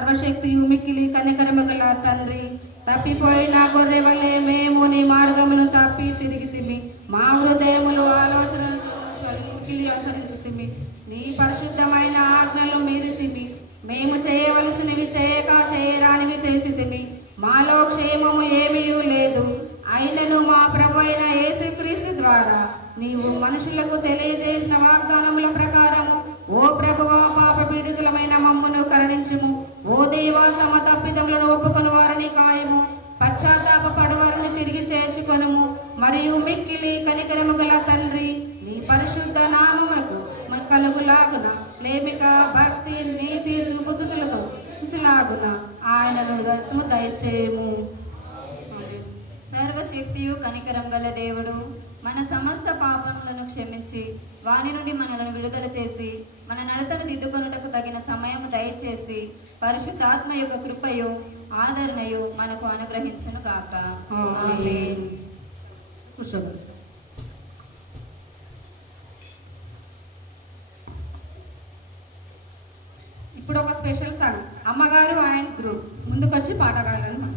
సర్వశక్తియు మిక్కిలి కనికరము గల తండ్రి, తప్పిపోయిన గొర్రె వలె మేము నీ మార్గమును తప్పి తిరిగితిమి. మా హృదయములు ఆలోచనలు మిక్కిలి అనుసరించుతిమి. నీ పరిశుద్ధమైన ఆజ్ఞలు మీరితిమి. మేము చేయవలసినవి చేయక చేయరానివి చేసితిమి. మాలో క్షేమము ఏమీ లేదు. అయినను మా ప్రభు అయిన యేసుక్రీస్తు ద్వారా నీవు మనుషులకు తెలియజేసిన వాగ్దానముల ప్రకారము ఓ ప్రభువా, పాప పీడితులమైన మమ్మును కరుణించుము. ఓ దేవా, తమ తప్పిదములను ఒప్పుకొని వారిని కాయము, పశ్చాత్తాప పడువారిని తిరిగి చేర్చుకొనుము. మరియు మిక్కిలి కనికరము గల తండ్రి, నీ పరిశుద్ధ నామమునకు కలుగులాగున లేమిక భక్తి నీతి సుబుద్ధులతో ఉంచులాగున ఆయనను దయచేయము. సర్వశక్తియు కనికరం గల దేవుడు మన సమస్త పాపములను క్షమించి వాని నుండి మనలను విడుదల చేసి మన నడతను దిద్దుకొనుటకు తగిన సమయము దయచేసి పరిశుద్ధాత్మ యొక్క కృపయు ఆదరణయు మనకు అనుగ్రహించును గాక. ఆమేన్. ఇప్పుడు ఒక స్పెషల్ సాంగ్, అమ్మగారు అండ్ గ్రూప్ ముందుకొచ్చి పాట పాడాలని మనం.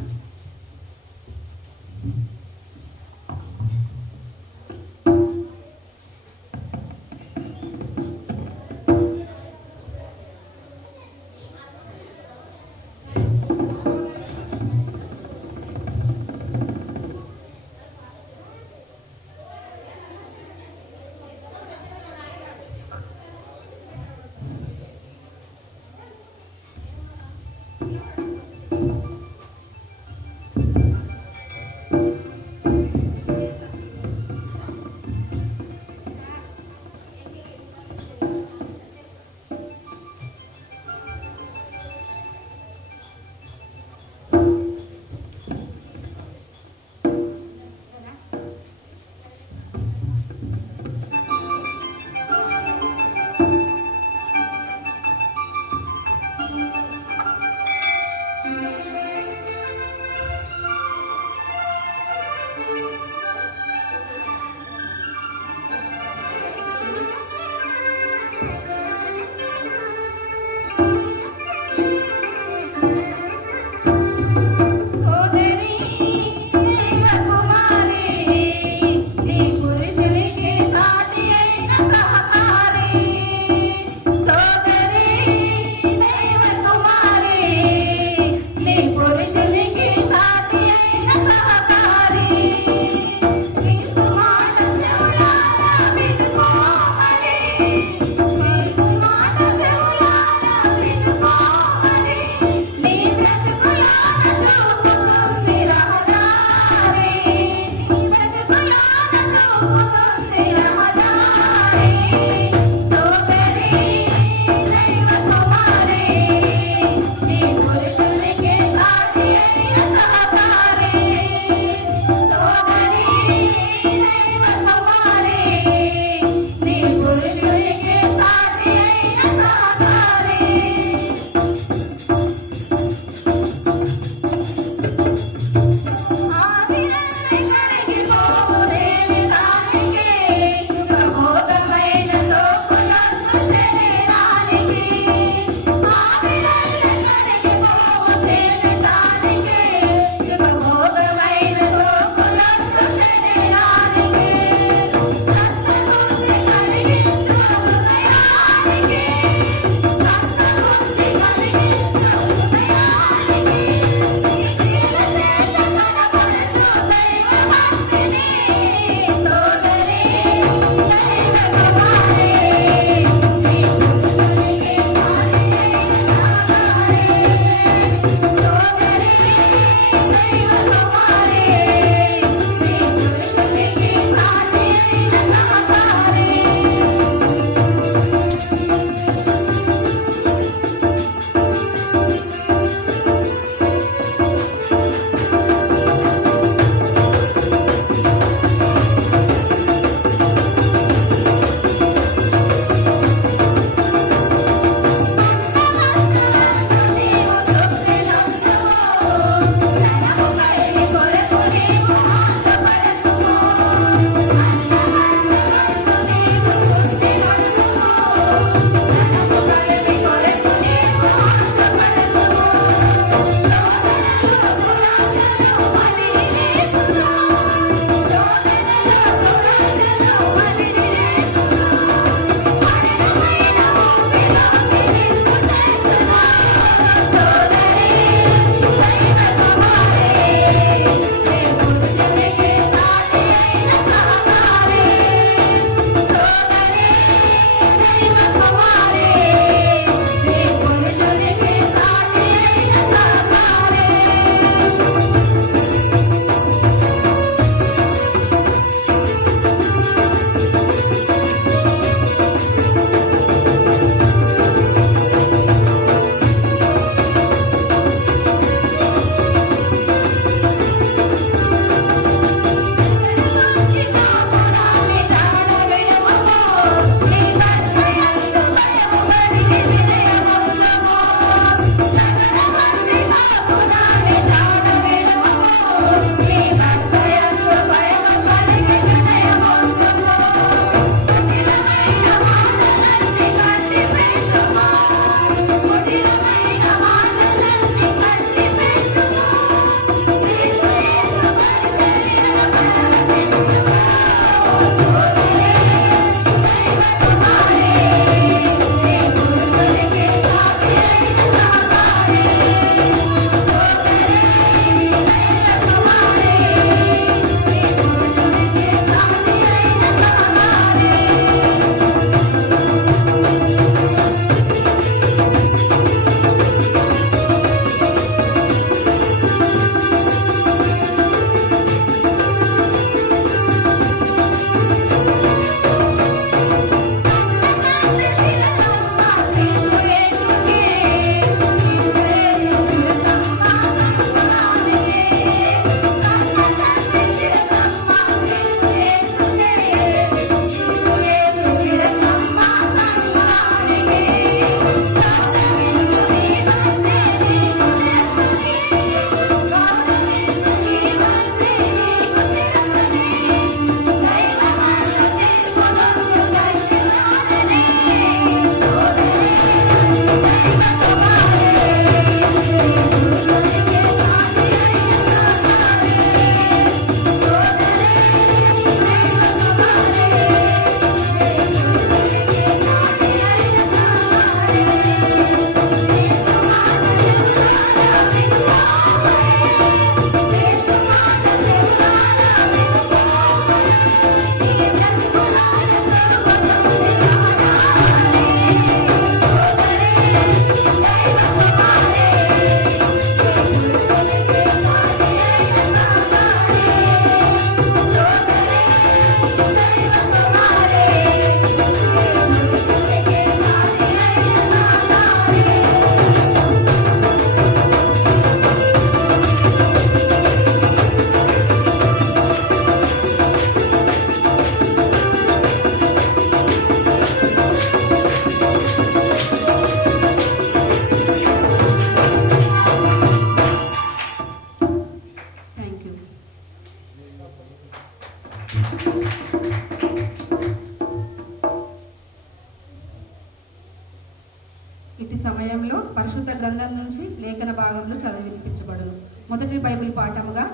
ఇటు సమయంలో పరిశుద్ధ గ్రంథం నుంచి లేఖన భాగంలో చదివి వినిపించబడును. మొదటి బైబిల్ పాఠముగా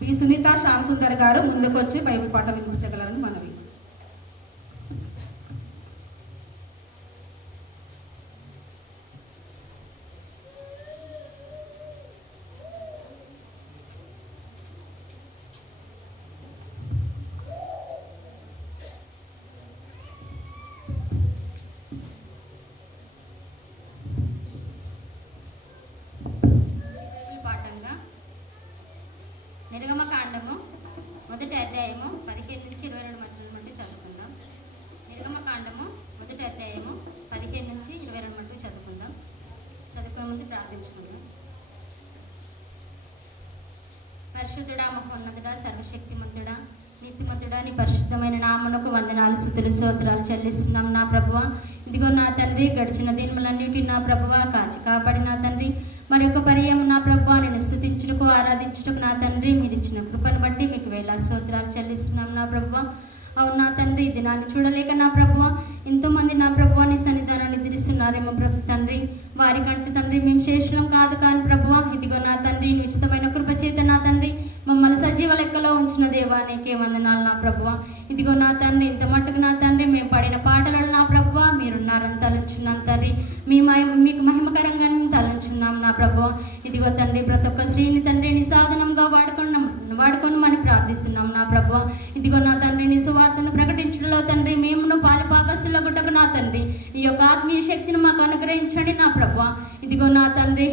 పి సునీత శ్యామ్ సుందర్ గారు ముందుకొచ్చి బైబిల్ పాఠం వినిపించగలరని మనవి. నిర్గమకాండము మొదటి అధ్యాయము 15 నుంచి 22 వచనాల మధ్య చదువుకుందాం. నిర్గమకాండము మొదటి అధ్యాయము 15 నుంచి 22 మధ్య చదువుకుందాం. చదువుకునే ముందు ప్రార్థించుకుందాం. పరిశుద్ధుడా, మహోన్నతుడా, సర్వశక్తిమంతుడా, నీతిమంతుడా, నీ పరిశుద్ధమైన నామమునకు వందనాలు, స్తుతులు, స్తోత్రాలు చెల్లిస్తున్నాం నా ప్రభువ. ఇదిగో నా తండ్రి, గడిచిన దినములన్నిటి నా ప్రభువ కాచి కాపాడిన తండ్రి, మరి ఒక పర్యాయం నా ప్రభువా నేను స్తుతించుటకు ఆరాధించుటకు నా తండ్రి మీరు ఇచ్చిన కృపను బట్టి మీకు వేల స్తోత్రాలు చెల్లిస్తున్నాం నా ప్రభువా. అవును నా తండ్రి, ఈ దినాన్ని చూడలేక నా ప్రభువా ఎంతోమంది నా ప్రభువా నీ సన్నిధానాన్ని నిద్రిస్తున్నారేమో ప్రభు తండ్రి. వారికంటే తండ్రి మేము శేషులం కాదు కానీ ప్రభువా, ఇదిగో నా తండ్రి ఉచితమైన కృప చేత నా తండ్రి మమ్మల్ని సజీవ లెక్కలో ఉంచిన దేవా నీకే వందనాలు నా ప్రభువా. ఇదిగో నా తండ్రి ఇంత మట్టుకు నా తండ్రి మేము పాడిన పాటలను నా ప్రభువా మీరున్నారని తలంచున్నాం తండ్రి. మీకు మహిమకరంగా తలంచున్నాం నా ప్రభువా. ఇదిగో తండ్రి ప్రతి ఒక్క స్త్రీని తండ్రి నీ సాధనంగా వాడుకొనమని ప్రార్థిస్తున్నాం నా ప్రభువా. ఇదిగో నా తండ్రి నీ సువార్తను ప్రకటించడంలో తండ్రి మేమును పాలుపాగస్తుల గుట్టకు నా తండ్రి ఈ యొక్క ఆత్మీయ శక్తిని మాకు అనుగ్రహించండి నా ప్రభువా. ఇదిగో నా తండ్రి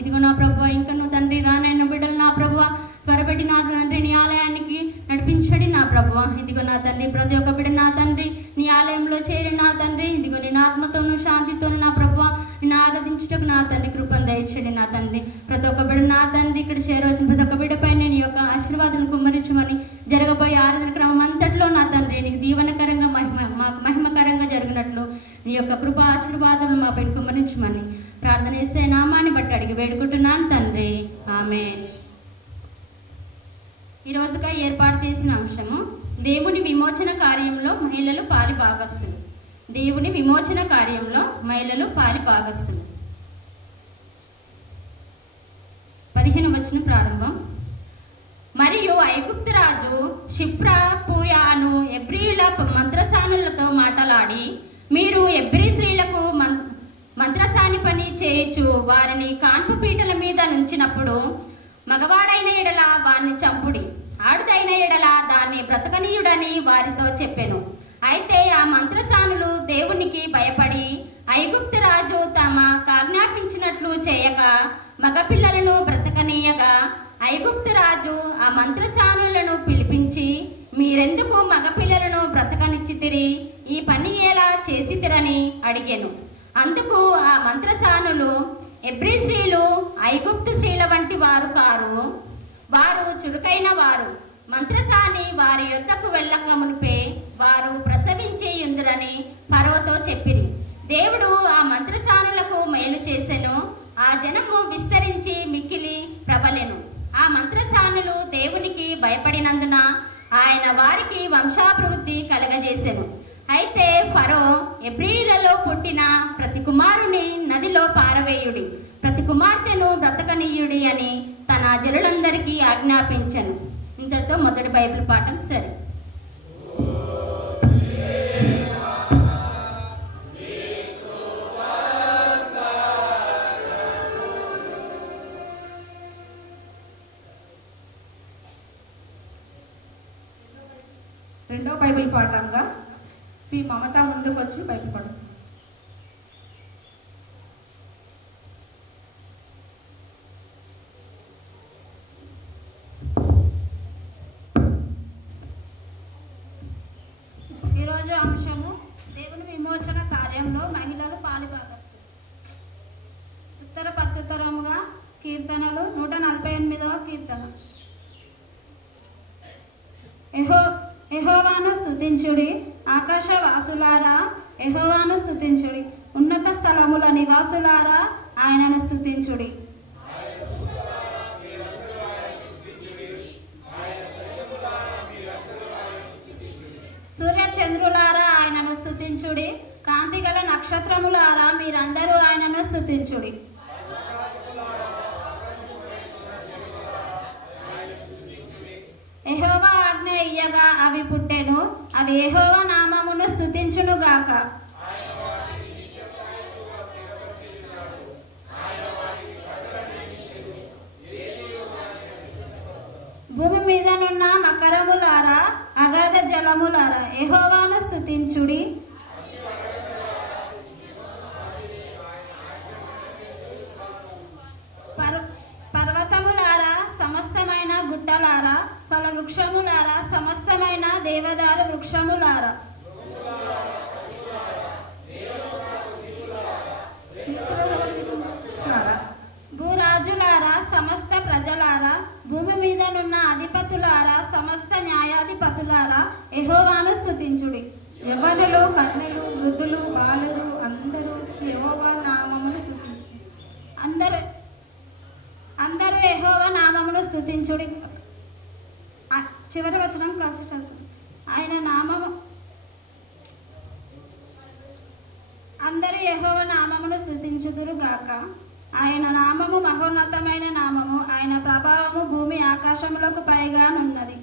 ఇదిగో నా ప్రభువా ఇంకా నువ్వు తండ్రి రానైన బిడ్డలు నా ప్రభువా త్వరపెట్టి నా తండ్రి నీ ఆలయానికి నడిపించండి నా ప్రభువా. ఇదిగో నా తండ్రి ప్రతి ఒక్క బిడ్డ నా తండ్రి నీ ఆలయంలో చేరి నా తండ్రి ఇదిగో నేను ఆత్మతోనూ శాంతితోనూ నా ప్రభువా నేను ఆరాధించుటకు నా తండ్రి కృపను దయచేయండి నా తండ్రి. ప్రతి ఒక్క బిడ్డ నా తండ్రి ఇక్కడ చేరవచ్చిన ప్రతి ఒక్క బిడ్డపై నేను యొక్క ఆశీర్వాదాలను కుమ్మరించమని జరగబోయే ఆరాధన క్రమం అంతట్లో నా తండ్రి నీకు దీవనకరంగా మాకు మహిమకరంగా జరిగినట్లు నీ యొక్క కృప ఆశీర్వాదాలు మా పైన కుమ్మరించమని ప్రార్థన చేసే నామాన్ని బట్టి అడిగి వేడుకుంటున్నాను తండ్రి, ఆమేన్. ఈ రోజుగా ఏర్పాటు చేసిన అంశము దేవుని విమోచన కార్యంలో మహిళలు పాలిభాగస్తులు. దేవుని విమోచన కార్యంలో మహిళలు పాలిభాగస్తులు. 15వ వచనం ప్రారంభం. మరియు ఐగుప్తు రాజు షిప్రా పూయాను ఎబ్రీల మంత్రసానులతో మాట్లాడి, మీరు ఎబ్రీ స్త్రీలకు మంత్రసాని పని చేయొచ్చు వారిని కాన్పు పీటల మీద నుంచినప్పుడు మగవాడైన ఎడల వారిని చంపుడి, ఆడుదైన ఎడల దాన్ని బ్రతకనీయుడని వారితో చెప్పెను. అయితే ఆ మంత్రసానులు దేవునికి భయపడి ఐగుప్తు రాజు ఆజ్ఞాపించినట్లు చేయక మగపిల్లలను బ్రతకనీయగా ఐగుప్తు రాజు ఆ మంత్రసానులను పిలిపించి, మీరెందుకు మగపిల్లలను బ్రతకనిచ్చితిరి? ఈ పని ఎలా చేసితిరని అడిగెను. అందుకు ఆ మంత్రసానులు, ఎబ్రీ స్త్రీలు ఐగుప్తు స్త్రీల వంటి వారు కారు, వారు చురుకైన వారు. మంత్రసాని వారి యొద్దకు వెళ్ళక మునిపే వారు ప్రసవించి యుందురని ఫరోతో చెప్పిరి. దేవుడు ఆ మంత్రసానులకు మేలు చేసెను. ఆ జనము విస్తరించి మిక్కిలి ప్రబలెను. ఆ మంత్రసానులు దేవునికి భయపడినందున ఆయన వారికి వంశాభివృద్ధి కలగజేసెను. అయితే ఫరో, ఎబ్రీలలో పుట్టిన ప్రతి కుమారుని నదిలో పారవేయుడి, ప్రతి కుమార్తెను బ్రతకనీయుడి అని తన జనులందరికీ ఆజ్ఞాపించెను. ఇంతటితో మొదటి బైబిల్ పాఠం సరే. రెండో బైబిల్ పాఠంగా పి మమత ముందుకు వచ్చి బైబిల్ పడుతుంది. ఈరోజు అంశము దేవుని విమోచన కార్యంలో మహిళలు పాలుభాగస్తులు. ఉత్తర ప్రత్యుత్తరముగా కీర్తనలు 148వ కీర్తన. యెహోవాను స్తుతించుడి, ఆకాశ వాసులారా యెహోవాను స్తుతించుడి, ఉన్నత స్థలముల నివాసులారా ఆయనను స్తుతించుడి. సూర్య చంద్రులారా ఆయనను స్తుతించుడి, కాంతిగల నక్షత్రములారా మీరందరూ ఆయనను స్తుతించుడి. యెహోవా ఆజ్ఞ ఇయ్యగా అవి పుట్టెను, అవి యెహోవా నామమును స్తుతించును గాక. భూమి మీదనున్న మకరములారా, అగాధ జలములారా, యెహోవాను స్తుతించుడి. పర్వతములారా, సమస్తమైన గుట్టలారా, ఫల వృక్షములారా, సమస్తమైన దేవదారు వృక్షములారా, భూరాజులారా, సమస్త ప్రజలారా, భూమి మీదనున్న అధిపతులారా, సమస్త న్యాయాధిపతులారా, యెహోవాను స్తుతించుడి. యవ్వనులు, కన్యలు, వృద్ధులు, బాలురు అందరూ యెహోవా నామమును స్తుతించుడి. అందరూ యెహోవా నామమును స్తుతించుడి. చివరి వచనం క్లాస్ చదువుతుంది. ఆయన నామము అందరూ యెహోవా నామమును స్తుతించుదురు గాక. ఆయన నామము మహోన్నతమైన నామము, ఆయన ప్రభావము భూమి ఆకాశములకు పైగానున్నది.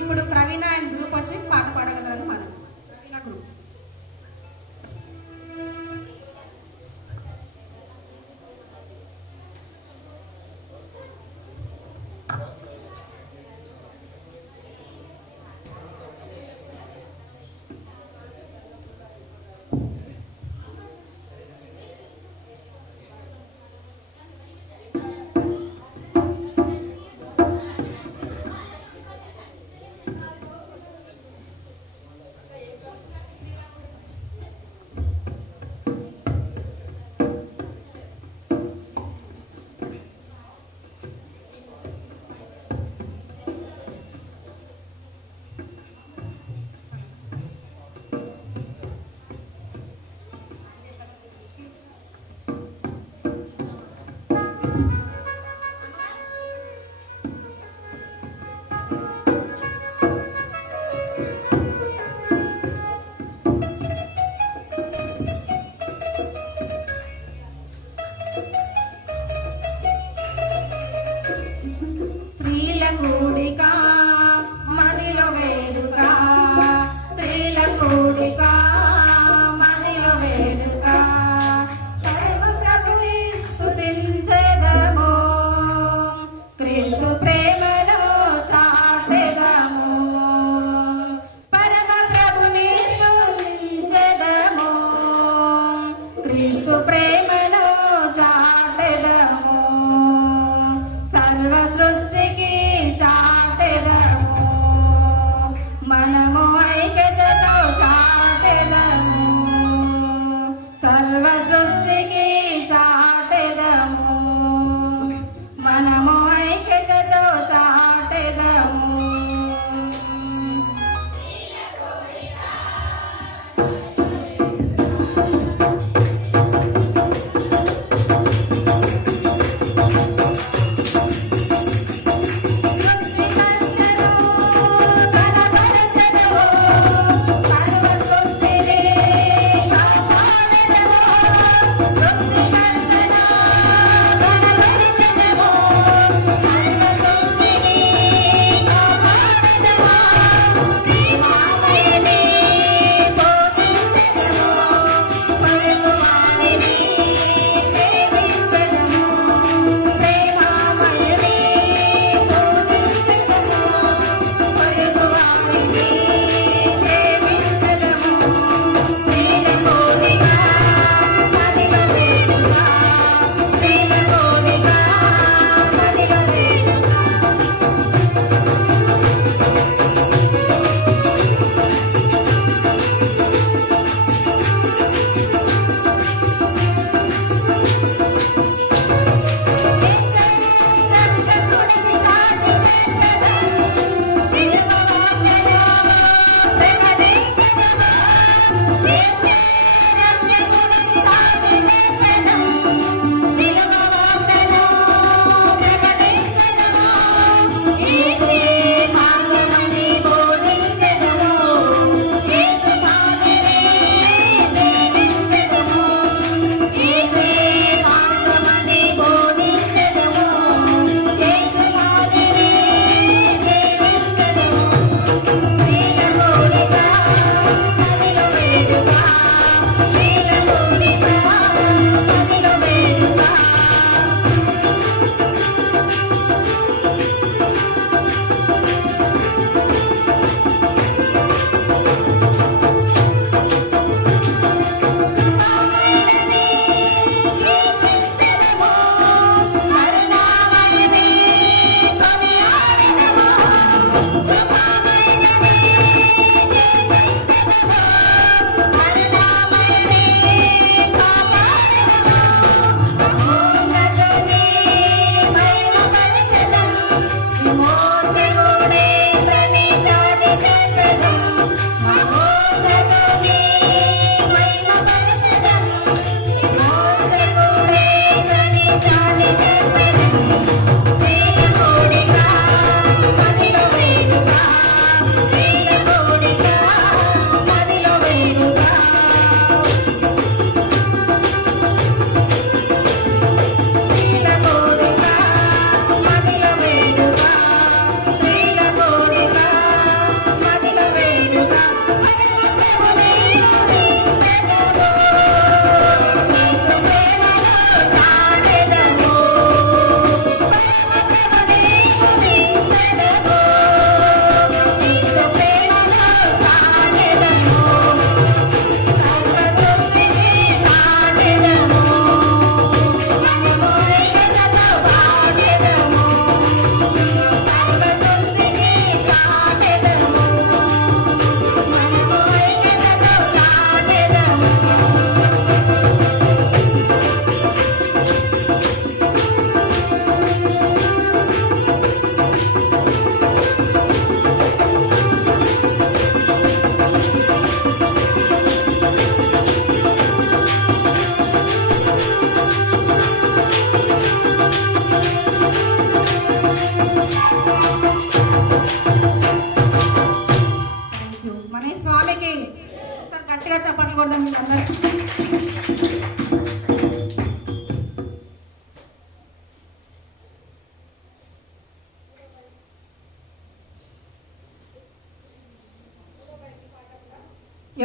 ఇప్పుడు ప్రవీణ అండ్ గ్రూప్ వచ్చి పాట పాడగలరని మనం ప్రవీణ గ్రూప్.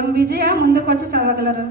ఎం విజయ ముందుకొచ్చి చదవగలరు.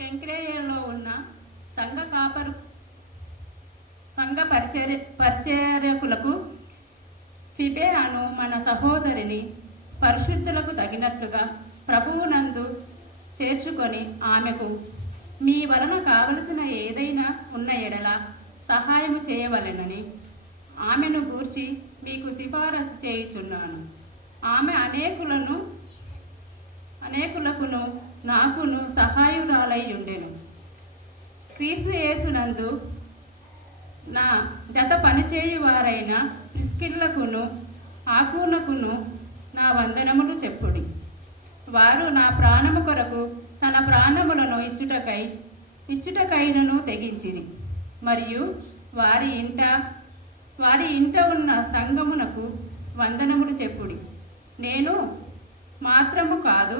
కెంక్రేయలో ఉన్న సంఘ పరిచర్యకులకు ఫిబే అను మన సహోదరిని పరిశుద్ధులకు తగినట్లుగా ప్రభువునందు చేర్చుకొని ఆమెకు మీ వలన కావలసిన ఏదైనా ఉన్న ఎడల సహాయము చేయవలెనని ఆమెను గూర్చి మీకు సిఫారసు చేయుచున్నాను. ఆమె అనేకులకును నాకును సహాయురాలై ఉండెను. క్రీస్తు యేసునందు నా జత పనిచేయువారైన ప్రిస్కిల్లకును ఆకునకును నా వందనములు చెప్పుడి. వారు నా ప్రాణము కొరకు తన ప్రాణములను ఇచ్చుటకైనను తెగించిరి. మరియు వారి ఇంట ఉన్న సంఘమునకు వందనములు చెప్పుడి. నేను మాత్రము కాదు,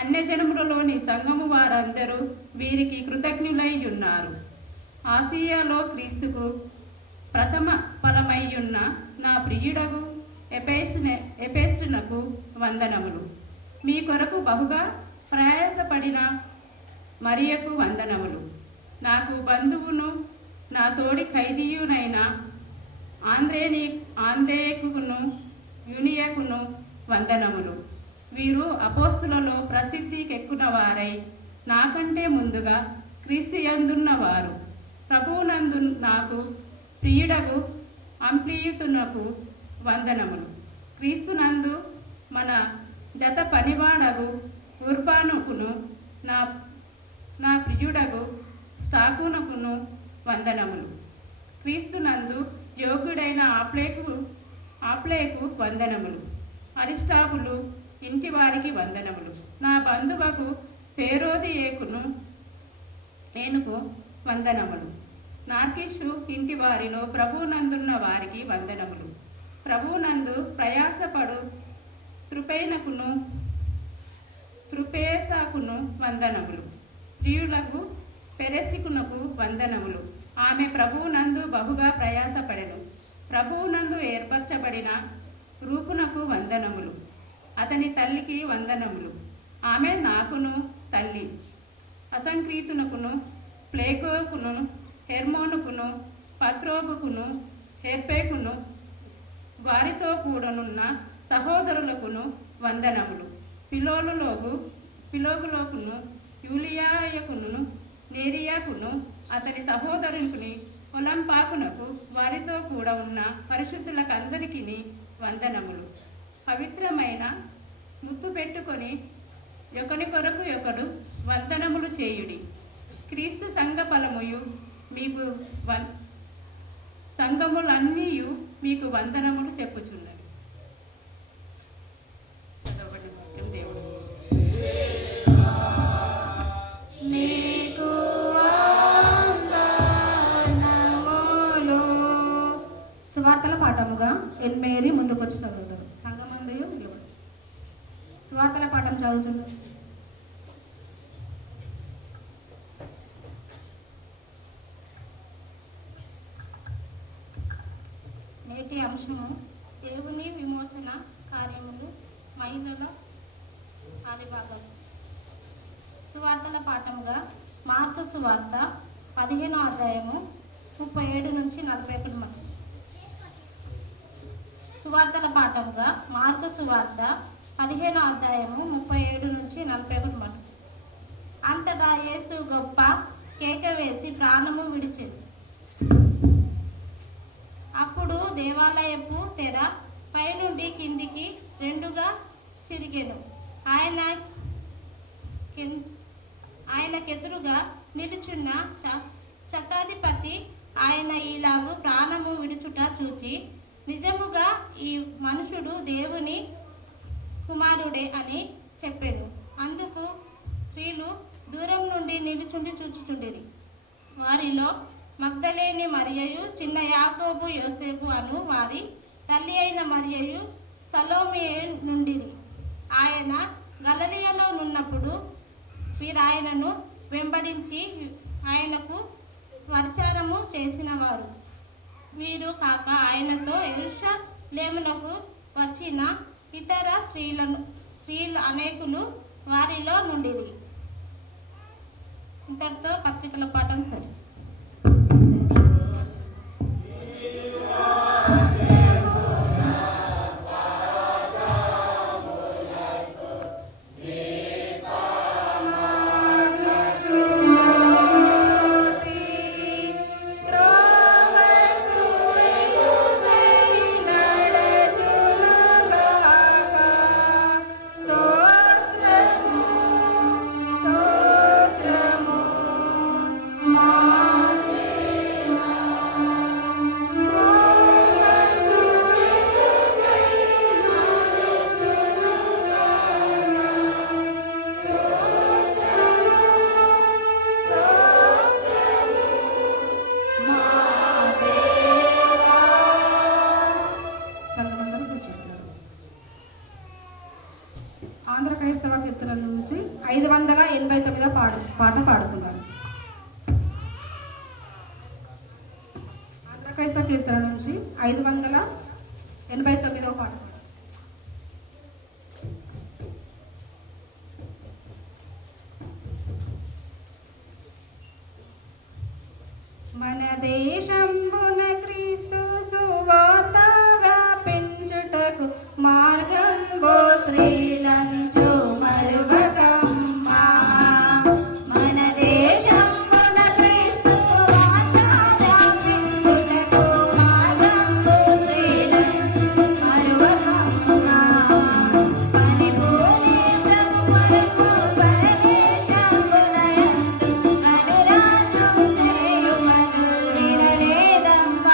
అన్యజనములలోని సంఘము వారందరూ వీరికి కృతజ్ఞులై ఉన్నారు. ఆసియాలో క్రీస్తుకు ప్రథమ ఫలమయ్యున్న నా ప్రియుడగు ఎపేస్టునకు వందనములు. మీ కొరకు బహుగా ప్రయాసపడిన మరియకు వందనములు. నాకు బంధువును నా తోడి ఖైదీయునైన ఆంద్రేయకును యునియకును వందనములు. వీరు అపోస్తులలో ప్రసిద్ధికెక్కున వారై నాకంటే ముందుగా క్రీస్తు యందున్నవారు. ప్రభువునందు నాకు ప్రియుడగు అంప్లియుతునకు వందనములు. క్రీస్తునందు మన జత పనివాడగు ఉర్బానుకును నా ప్రియుడగు స్టాకునకును వందనములు. క్రీస్తునందు యోగ్యుడైన ఆప్లేకు వందనములు. అరిస్టాపులు ఇంటి వారికి వందనములు. నా బంధువకు ఏనుకు వందనములు. నార్కిషు ఇంటి వారిలో ప్రభువునందున్న వారికి వందనములు. ప్రభువునందు ప్రయాసపడు త్రుపేసాకును వందనములు. ప్రియులకు పెరెసికునకు వందనములు. ఆమె ప్రభువునందు బహుగా ప్రయాసపడెను. ప్రభువునందు ఏర్పరచబడిన రూపునకు వందనములు. అతని తల్లికి వందనములు. ఆమె నాకును తల్లి. అసంక్రీతునకును ప్లేకోకును హెర్మోనుకును పత్రోబుకును హెర్పేకును వారితో కూడనున్న సహోదరులకును వందనములు. పిలోగులోకును యూలియాయకును నేరియాకును అతని సహోదరునికి ఒలంపాకునకు వారితో కూడా ఉన్న పరిశుద్ధులకందరికీ వందనములు. పవిత్రమైన ముద్దు పెట్టుకొని ఒకని కొరకు ఒకడు వందనములు చేయుడి. క్రీస్తు సంఘ ఫలముయు మీకు సంఘములన్నీయు మీకు వందనములు చెప్పుచున్నది. దేవుడు సువార్తల పాఠముగా ఎన్మేరీ ముందుకొచ్చి చదువుతారు. సంఘమందయు సువార్తల పాఠం చదువుతున్నారు. నేటి అంశము దేవుని విమోచన కార్యములు మహిళల ఆదిభాగాలు. సువార్తల పాఠముగా మార్కు సువార్త 15వ అధ్యాయము 37 నుంచి 41 మధ్య. సువార్తల పాఠముగా మార్కు సువార్త 15వ అధ్యాయము 37 నుంచి 41 వరకు. అంతటా యేసు గొప్ప కేక వేసి ప్రాణము విడిచెను. అప్పుడు దేవాలయపు తెర పైనుండి కిందికి రెండుగా చిరిగెను. ఆయనకెదురుగా నిలుచున్న శతాధిపతి ఆయన ఇలాగు ప్రాణము విడుచుట చూచి, నిజముగా ఈ మనుషుడు దేవుని కుమారుడే అని చెప్పాను. అందుకు స్త్రీలు దూరం నుండి నిలుచుండి చూచుచుండిరి. వారిలో మగ్దలేని మరియయు, చిన్న యాకోబు, యోసేపు అను వారి తల్లి అయిన మరియయు, సలోమే నుండిరి. ఆయన గలిలయలో నున్నప్పుడు వీరాయనను వెంబడించి ఆయనకు పరిచారము చేసిన వారు. వీరు కాక ఆయనతో యెరూషలేమునకు వచ్చిన ఇతర స్త్రీలు అనేకులు వారిలో నుండిరి. ఇంతటితో పత్రికల పాఠం సరి. ఆంధ్ర క్రైస్తవ కీర్తనల నుంచి 589వ పాట పాడుతున్నారు. ఆంధ్ర క్రైస్తవ కీర్తన నుంచి 589వ పాట. మన దేశంబున క్రీస్తు సువార్త వ్యాపించుటకు మార్గంబో శ్రీలంచు మరువకమ్మా. మన దేశమున క్రీస్తు సువార్త వ్యాపించుటకు మార్గంబు శ్రీలంచు మరువకమ్మా. పనిపూని ప్రభువులకు పరదేశములయందు అనురాగము చేయుమను వినలేదమ్మా.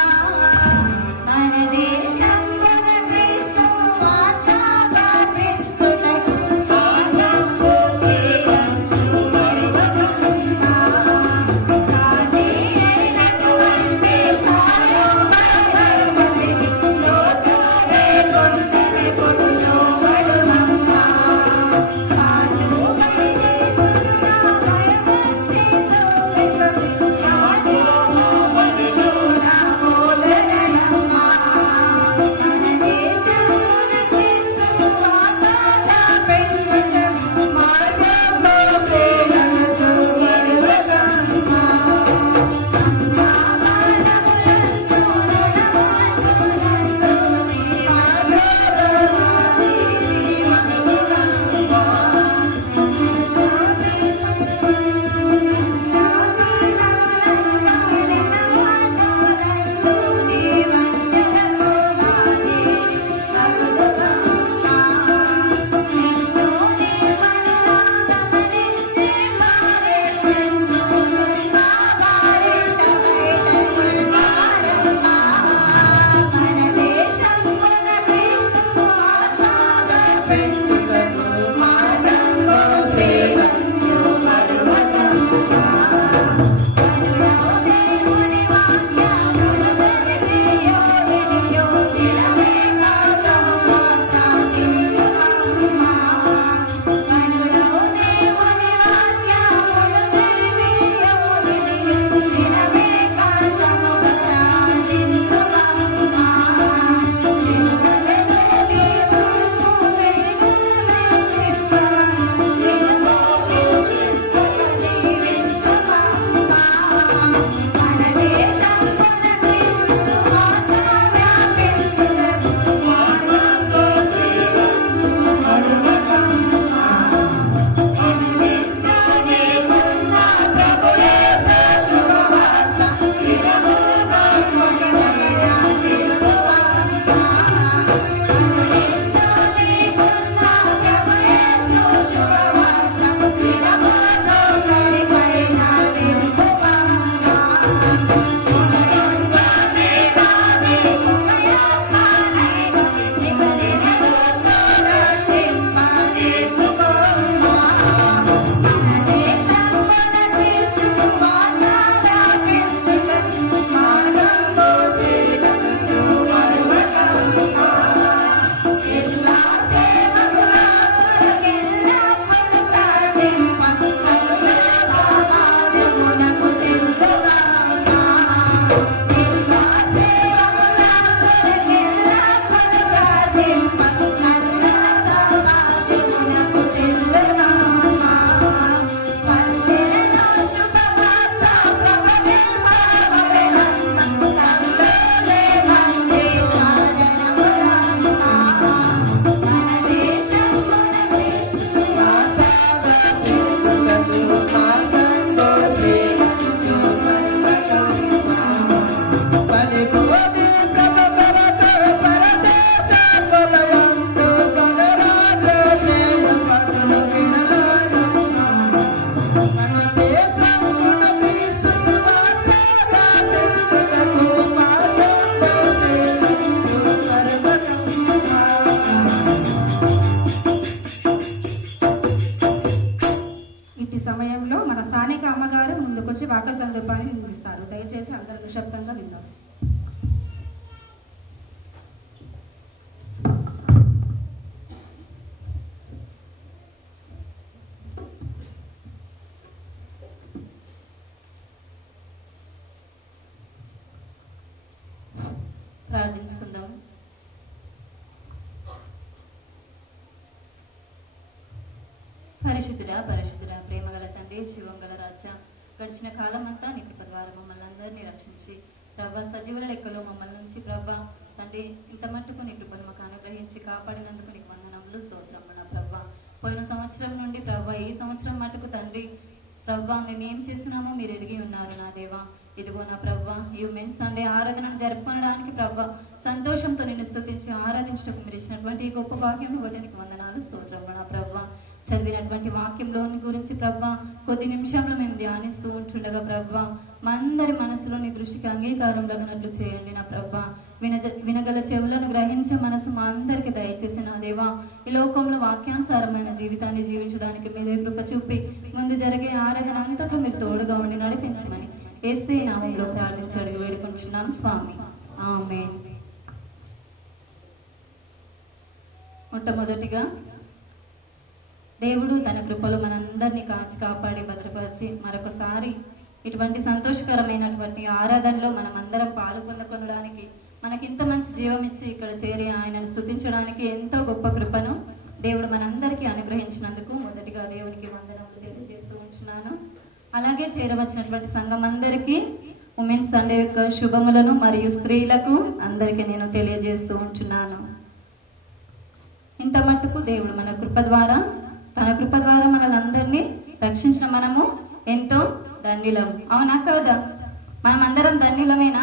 ఇట్టి సమయంలో మన స్థానిక అమ్మగారు ముందుకొచ్చి వాక్య సందర్భాన్ని నిందిస్తారు. దయచేసి అందరూ నిశ్శబ్దంగా విందాం. ప్రార్థించుకుందాం. పరిశుద్ధుడా ప్రేమగల తండ్రి, శివంగల రాజా, గడిచిన కాలం అంతా నీ కృప ద్వారా మమ్మల్ని అందరినీ రక్షించి ప్రభా సజీవుల లెక్కలో మమ్మల్ని నుంచి ప్రభా తండ్రి ఇంత మట్టుకు నీ కృపను మాకు అనుగ్రహించి కాపాడినందుకు నీకు వందనములు, స్తోత్రములు నా ప్రభా. పోయిన సంవత్సరం నుండి ప్రభా ఈ సంవత్సరం మటుకు తండ్రి ప్రభా మేము ఏం చేసినామో మీరు ఎరిగి ఉన్నారు నా దేవా. ఇదిగో నా ప్రభా ఈ ఉమెన్స్ సండే ఆరాధనను జరుపుకోవడానికి ప్రభా సంతోషంతో నిన్ను స్తుతించి ఆరాధించడానికి మీరు ఇచ్చినటువంటి ఈ గొప్ప భాగ్యం బట్టి నీకు వందనాలు, స్తోత్రములు నా ప్రభా. చదివినటువంటి వాక్యంలోని గురించి ప్రభా కొద్ది నిమిషంలో మేము ధ్యానిస్తూ ఉంటుండగా ప్రభా మా అందరి మనసులోని దృష్టికి అంగీకారం లగినట్లు చేయండి నా ప్రభా. వినగల చెవులను గ్రహించే మనసు మా అందరికి దయచేసి నా దేవా. ఈ లోకంలో వాక్యానుసారమైన జీవితాన్ని జీవించడానికి మీరే కృప చూపి ముందు జరిగే ఆరాధన అంతటా మీరు తోడుగా ఉండి నడిపించమని యేసే నామంలో ప్రార్థించి అడిగి వేడుకుంటున్నాం స్వామి, ఆమేన్. మొట్టమొదటిగా దేవుడు తన కృపలో మనందరినీ కాచి కాపాడి భద్రపరిచి మరొకసారి ఇటువంటి సంతోషకరమైనటువంటి ఆరాధనలో మనం అందరం పాలు పొందడానికి మనకింత మంచి జీవం ఇచ్చి ఇక్కడ చేరి ఆయనను స్తుతించడానికి ఎంతో గొప్ప కృపను దేవుడు మనందరికీ అనుగ్రహించినందుకు మొదటిగా దేవునికి వందనములు తెలియజేస్తూ ఉంటున్నాను. అలాగే చేరవచ్చినటువంటి సంఘం అందరికీ ఉమెన్స్ సండే యొక్క శుభములను మరియు స్త్రీలకు అందరికీ నేను తెలియజేస్తూ ఉంటున్నాను. ఇంత మట్టుకు దేవుడు మన కృప ద్వారా తన కృప ద్వారా మనల్ని రక్షించిన మనము ఎంతో ధన్యులం. అవునా కాదా? మనం అందరం ధన్యులమేనా?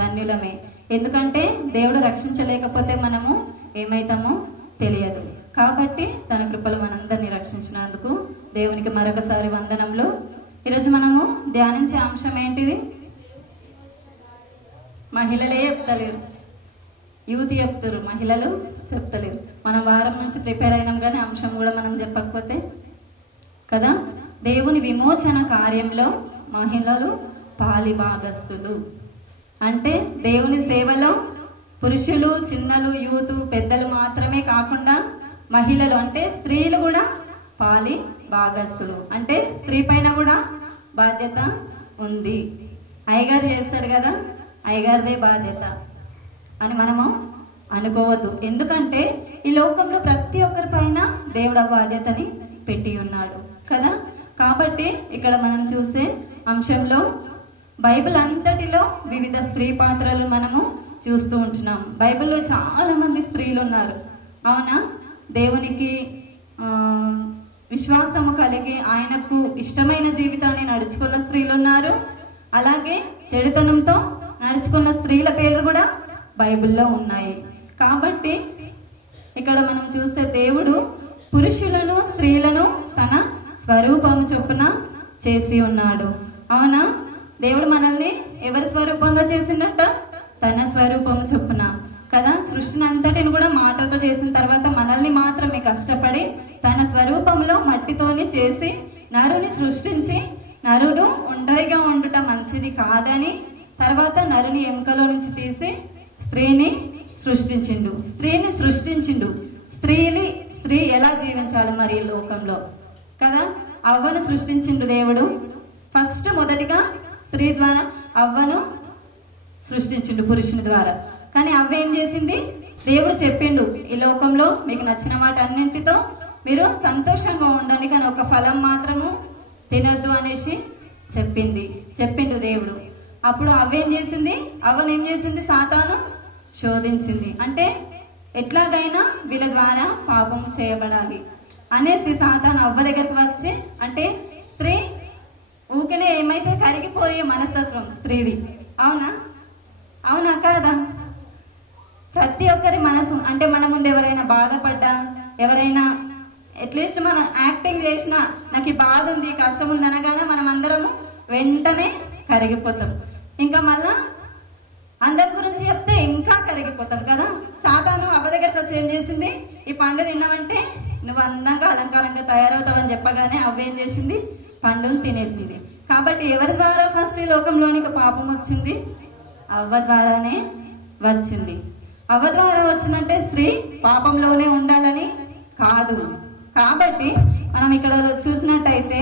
ధన్యులమే. ఎందుకంటే దేవుడు రక్షించలేకపోతే మనము ఏమైతామో తెలియదు. కాబట్టి తన కృపలు మనందరినీ రక్షించినందుకు దేవునికి మరొకసారి వందనములు. ఈరోజు మనము ధ్యానించే అంశం ఏంటిది? మహిళలే చెప్తలేరు, యూత్ చెప్తారు, మహిళలు చెప్తలేరు. మనం వారం నుంచి ప్రిపేర్ అయినాం కానీ అంశం కూడా మనం చెప్పకపోతే కదా. దేవుని విమోచన కార్యంలో మహిళలు పాలి భాగస్తులు. అంటే దేవుని సేవలో పురుషులు, చిన్నలు, యూత్, పెద్దలు మాత్రమే కాకుండా మహిళలు అంటే స్త్రీలు కూడా పాలి భాగస్తులు. అంటే స్త్రీ పైన కూడా బాధ్యత ఉంది. అయ్యగారు చేస్తాడు కదా, అయ్యగారిదే బాధ్యత అని మనము అనుకోవద్దు. ఎందుకంటే ఈ లోకంలో ప్రతి ఒక్కరి పైన దేవుడు ఆ బాధ్యతని పెట్టి ఉన్నాడు కదా. కాబట్టి ఇక్కడ మనం చూసే అంశంలో బైబిల్ అంతటిలో వివిధ స్త్రీ పాత్రలు మనము చూస్తూ ఉంటున్నాం. బైబిల్లో చాలా మంది స్త్రీలు ఉన్నారు, అవునా. దేవునికి విశ్వాసము కలిగి ఆయనకు ఇష్టమైన జీవితాన్ని నడుచుకున్న స్త్రీలు ఉన్నారు. అలాగే చెడుతనంతో నడుచుకున్న స్త్రీల పేర్లు కూడా బైబిల్లో ఉన్నాయి. కాబట్టి ఇక్కడ మనం చూస్తే దేవుడు పురుషులను, స్త్రీలను తన స్వరూపము చొప్పున చేసి ఉన్నాడు, అవునా. దేవుడు మనల్ని ఎవరి స్వరూపంగా చేసిందట? తన స్వరూపము చొప్పున కదా. సృష్టిని అంతటిని కూడా మాటతో చేసిన తర్వాత మనల్ని మాత్రమే కష్టపడి తన స్వరూపంలో మట్టితోని చేసి నరుని సృష్టించి, నరుడు ఒంటరిగా ఉండుట మంచిది కాదని తర్వాత నరుని ఎముకలో నుంచి తీసి స్త్రీని సృష్టించిండు. స్త్రీ ఎలా జీవించాలి మరి ఈ లోకంలో కదా. అవ్వను సృష్టించిండు దేవుడు. మొదటిగా స్త్రీ ద్వారా అవ్వను సృష్టించిండు పురుషుని ద్వారా. కానీ అవ్వ ఏం చేసింది? దేవుడు చెప్పిండు, ఈ లోకంలో మీకు నచ్చిన వాటి అన్నింటితో మీరు సంతోషంగా ఉండండి, కానీ ఒక ఫలం మాత్రము తినొద్దు అనేసి చెప్పిండు దేవుడు. అప్పుడు అవ్వ ఏం చేసింది? అవ్వను ఏం చేసింది? సాతాను శోధించింది. అంటే ఎట్లాగైనా వీళ్ళ ద్వారా పాపం చేయబడాలి అనేసి సాతాను అవ్వ దగ్గరికి వచ్చి, అంటే స్త్రీ ఊకనే ఏమైతే కరిగిపోయే మనస్తత్వం స్త్రీది. అవునా కాదా? ప్రతి ఒక్కరి మనసు, అంటే మన ముందు ఎవరైనా బాధపడ్డా, ఎవరైనా అట్లీస్ట్ మనం యాక్టింగ్ చేసినా నాకు ఈ బాధ ఉంది, కష్టం ఉంది అనగానే మనం అందరము వెంటనే కరిగిపోతాం. ఇంకా మళ్ళా అందరి గురించి చెప్తే ఇంకా కరిగిపోతాం కదా. సాతాను అవ్వ దగ్గరకు వచ్చి ఏం చేసింది? ఈ పండు తిన్నామంటే నువ్వు అందంగా అలంకారంగా తయారవుతావని చెప్పగానే అవ్వ ఏం చేసింది? పండును తినేసింది. కాబట్టి ఎవరి ద్వారా ఫస్ట్ ఈ లోకంలోనికి పాపం వచ్చింది? అవ్వ ద్వారానే వచ్చింది. అవ్వ ద్వారా వచ్చిందంటే స్త్రీ పాపంలోనే ఉండాలని కాదు. కాబట్టి మనం ఇక్కడ చూసినట్టయితే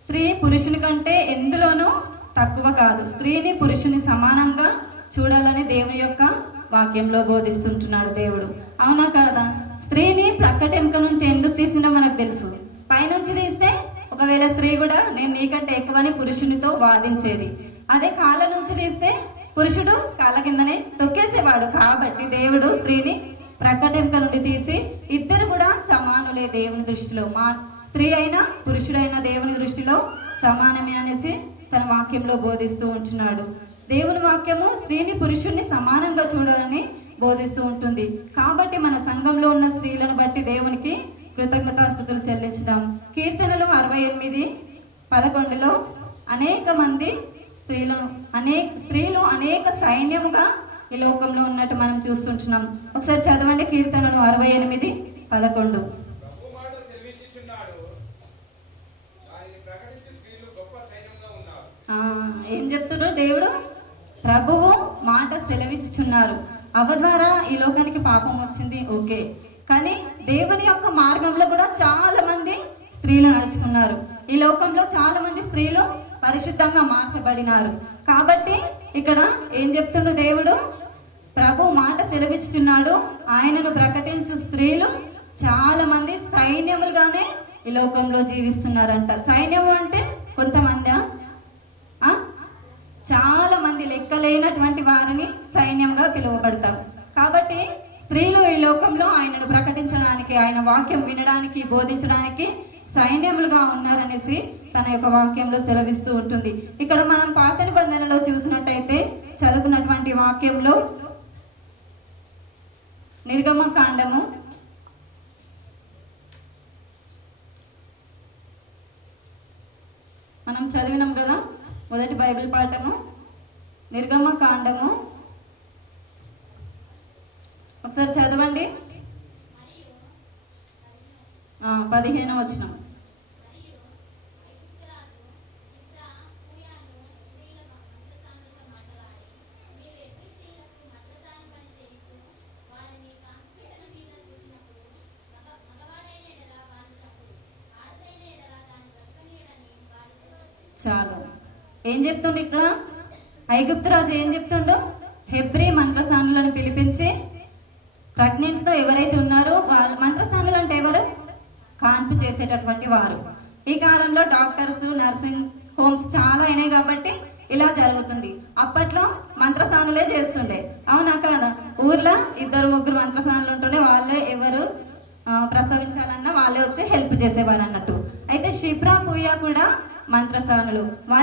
స్త్రీ పురుషుని కంటే ఎందులోనూ తక్కువ కాదు. స్త్రీని పురుషుని సమానంగా చూడాలని దేవుని యొక్క వాక్యంలో బోధిస్తుంటున్నాడు దేవుడు. అవునా కాదా? స్త్రీని ప్రక్కటెంక నుంచి ఎందుకు తీసిండో మనకు తెలుసు. పైనుంచి తీస్తే ఒకవేళ స్త్రీ కూడా నేను నీకంటే ఎక్కువని పురుషునితో వాదించేది. అదే కాళ్ళ నుంచి తీస్తే పురుషుడు కాళ్ళ కిందనే తొక్కేసేవాడు. కాబట్టి దేవుడు స్త్రీని ప్రక్కటెంక నుండి తీసి ఇద్దరు కూడా సమానులే దేవుని దృష్టిలో. స్త్రీ అయినా పురుషుడైనా దేవుని దృష్టిలో సమానమే అనేసి తన వాక్యంలో బోధిస్తూ ఉంటున్నాడు. దేవుని వాక్యము స్త్రీని పురుషుణ్ణి సమానంగా చూడాలని బోధిస్తూ ఉంటుంది. కాబట్టి మన సంఘంలో ఉన్న స్త్రీలను బట్టి దేవునికి కృతజ్ఞతాస్తుతులు చెల్లించుదాం. కీర్తనలు 68:11 అనేక మంది స్త్రీలు అనేక సైన్యముగా ఈ లోకంలో ఉన్నట్టు మనం చూస్తుంటున్నాం. ఒకసారి చదవండి కీర్తనలు 68:11. ఏం చెప్తున్నాడు దేవుడు? ప్రభువు మాట సెలవిచ్చుచున్నారు. అవ్వ ద్వారా ఈ లోకానికి పాపం వచ్చింది, ఓకే. కానీ దేవుని యొక్క మార్గంలో కూడా చాలా మంది స్త్రీలు నడుచుకున్నారు. ఈ లోకంలో చాలా మంది స్త్రీలు పరిశుద్ధంగా మార్చబడినారు. కాబట్టి ఇక్కడ ఏం చెప్తుండు దేవుడు? ప్రభు మాట సెలవిచ్చుచున్నాడు, ఆయనను ప్రకటించు స్త్రీలు చాలా మంది సైన్యములుగానే ఈ లోకంలో జీవిస్తున్నారంట. సైన్యము అంటే కొంతమంది, చాలా మంది లెక్కలేనటువంటి వారిని సైన్యంగా పిలువబడతాం. కాబట్టి స్త్రీలు ఈ లోకంలో ఆయనను ప్రకటించడానికి, ఆయన వాక్యం వినడానికి, బోధించడానికి సైన్యములుగా ఉన్నారనేసి తన యొక్క వాక్యంలో సెలవిస్తూ ఉంటుంది. ఇక్కడ మనం పాత నిబంధనలో చూసినట్టయితే చదువుకున్నటువంటి వాక్యంలో నిర్గమకాండము మనం చదివినాం కదా, మొదటి బైబిల్ పాఠము నిర్గమకాండము. ఒకసారి చదవండి. 15వ వచనం. చాలు. ఏం చెప్తుండు ఇక్కడ? ఐగుప్తు రాజు ఏం చెప్తుండో, హెబ్రీ మంత్రసానులను పిలిపించి ప్రెగ్నెంట్ తో ఎవరైతే ఉన్నారో వాళ్ళు, మంత్రసానులు అంటే ఎవరు? కాన్పు చేసేటటువంటి వారు. ఈ కాలంలో డాక్టర్స్, నర్సింగ్ హోమ్స్ చాలా అయినాయి కాబట్టి ఇలా జరుగుతుంది. అప్పట్లో మంత్రసానులే చేస్తుండే. అవునా కాదా? ఊర్లో 2-3 మంత్రసానులు ఉంటుండే. వాళ్ళే ఎవరు ప్రసవించాలన్నా వాళ్ళే వచ్చి హెల్ప్ చేసేవారు అన్నట్టు. అయితే షిప్రా పూయ కూడా మంత్రసానులు.